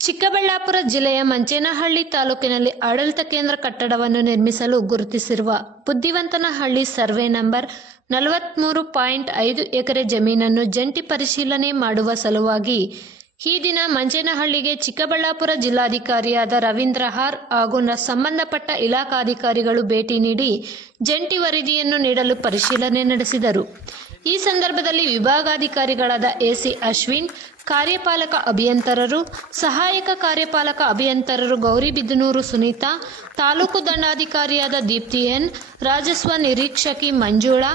ಚಿಕ್ಕಬಳ್ಳಾಪುರ ಜಿಲ್ಲೆಯ ಮಂಚೇನಹಳ್ಳಿ ತಾಲೂಕಿನಲ್ಲಿ ಆಡಳಿತ ಕೇಂದ್ರ ಕಟ್ಟಡವನ್ನು ನಿರ್ಮಿಸಲು ಗುರುತಿಸಿರುವ ಬುದ್ಧಿವಂತನಹಳ್ಳಿ ಸರ್ವೆ ನಂಬರ್ 43.5 ಎಕರೆ ಜಮೀನನ್ನು ಜಂಟಿ ಪರಿಶೀಲನೆ ಮಾಡುವ ಸಲುವಾಗಿ ಈ ದಿನ ಮಂಚೇನಹಳ್ಳಿಗೆ ಚಿಕ್ಕಬಳ್ಳಾಪುರ ಜಿಲ್ಲಾಧಿಕಾರಿಯಾದ ರವೀಂದ್ರ ಆರ್ ಹಾಗೂ ಸಂಬಂಧಪಟ್ಟ ಇಲಾಖಾಧಿಕಾರಿಗಳು ಭೇಟಿ ನೀಡಿ ಜಂಟಿ ವರದಿಯನ್ನು ನೀಡಲು ಪರಿಶೀಲನೆ ನಡೆಸಿದರು. ಈ ಸಂದರ್ಭದಲ್ಲಿ ವಿಭಾಗಾಧಿಕಾರಿಗಳಾದ ಎಸಿ ಅಶ್ವಿನ್, ಕಾರ್ಯಪಾಲಕ ಅಭಿಯಂತರರು, ಸಹಾಯಕ ಕಾರ್ಯಪಾಲಕ ಅಭಿಯಂತರರು ಗೌರಿಬಿದನೂರು ಸುನೀತಾ, ತಾಲೂಕು ದಂಡಾಧಿಕಾರಿಯಾದ ದೀಪ್ತಿ ಎನ್, ರಾಜಸ್ವ ನಿರೀಕ್ಷಕಿ ಮಂಜುಳಾ,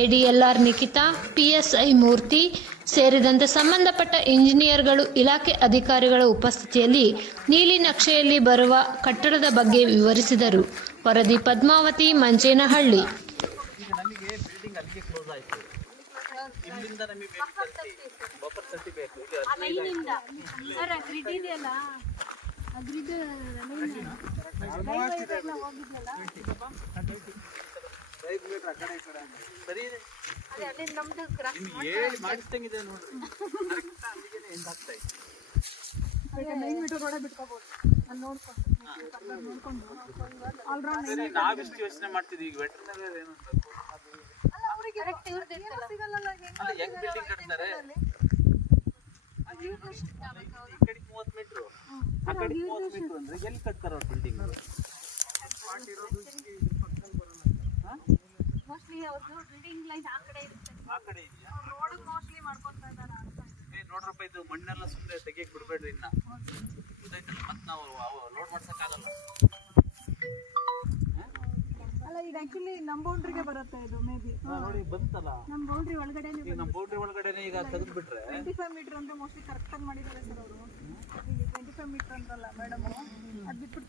ಎಡಿಎಲ್ಆರ್ ನಿಖಿತಾ, ಪಿಎಸ್ಐ ಮೂರ್ತಿ ಸೇರಿದಂತೆ ಸಂಬಂಧಪಟ್ಟ ಇಂಜಿನಿಯರ್ಗಳು, ಇಲಾಖೆ ಅಧಿಕಾರಿಗಳ ಉಪಸ್ಥಿತಿಯಲ್ಲಿ ನೀಲಿ ನಕ್ಷೆಯಲ್ಲಿ ಬರುವ ಕಟ್ಟಡದ ಬಗ್ಗೆ ವಿವರಿಸಿದರು. ವರದಿ ಪದ್ಮಾವತಿ, ಮಂಚೇನಹಳ್ಳಿ. ಇಲ್ಲಿಂದ ನಮಗೆ ಬಫರ್ ಸರ್ಟಿ ಬೇಕು. ಇಲ್ಲಿ ಸರ್ ಗ್ರಿಡ್ ಇದೆಯಲ್ಲ, ಆ ಗ್ರಿಡ್ ಬರೀ ಅದೇ ನಮ್ದು ಮಾಡಿಸ್ದಂಗಿದೆ ನೋಡ್ರಿ. ಎಂದಾಗ್ತಾ ಇತ್ತು 9 ಮೀಟರ್ ಒಳಗೆ ಬಿಟ್ಕೋಬಹುದು. ಅಲ್ಲಿ ನೋಡ್ಕೊಂಡು ನಾವಿಷ್ಟು ಯೋಚನೆ ಮಾಡ್ತಿದ್ವಿ. ಈಗ ವೆಟರ್ನರಿ ಏನು ಹೆಂಗ್ ಬಿಲ್ಡಿಂಗ್ ಕಟ್ತಾರೆ? ಈ ಕಡೆ 30 ಮೀಟರ್, ಆ ಕಡೆ 30 ಮೀಟರ್ ಅಂದ್ರೆ ಎಲ್ಲಿ ಕಟ್ತಾರ ಅವ್ರ ಬಿಲ್ಡಿಂಗ್? ಮೋಸ್ಟ್ಲಿ ಅವ್ರದ್ದು ಬಿಲ್ಡಿಂಗ್ ಲೈನ್ ಆ ಕಡೆ ಇರುತ್ತೆ. ಆ ಕಡೆ ಇದೆಯಾ? ರೋಡ್ ಮೋಸ್ಟ್ಲಿ ಮಾಡ್ಕೊಂತಾ ಇದ್ದಾರೆ. ನೋಡ್ರಪ್ಪ, ಇದು ಮಣ್ಣೆಲ್ಲ ಸುಮ್ಮನೆ ತೆಗಿಯಕ್ ಬಿಡ್ಬೇಡ್ರಿ. ಇನ್ನ ಮತ್ತೆ ನಾವು ಲೋಡ್ ಮಾಡ್ಸಕ್ಕಾಗಲ್ಲ. ಇದು ಆಕ್ಚುಲಿ ನಮ್ಮ ಬೌಂಡ್ರಿಗೆ ಬರುತ್ತೆ. ಇದು ಮೇ ಬಿ ನೋಡಿ ಬಂತಲ್ಲ, ನಮ್ಮ ಬೌಂಡ್ರಿ ಒಳಗಡೆ. ನಮ್ಮ ಬೌಂಡ್ರಿ ಒಳಗಡೆನೆ ಈಗ ತೆಗೆದು ಬಿಟ್ರೆ 25 ಮೀಟರ್ ಅಂದ್ರೆ ಮೋಸ್ಟ್ಲಿ ಕರೆಕ್ಟ್ ಆಗಿ ಮಾಡಿದ್ದಾರೆ ಸರ್ ಅವರು. 25 ಮೀಟರ್ ಅಂತಲ್ಲ ಮೇಡಮ್, ಅದು ಬಿಟ್ಬಿಟ್ಟು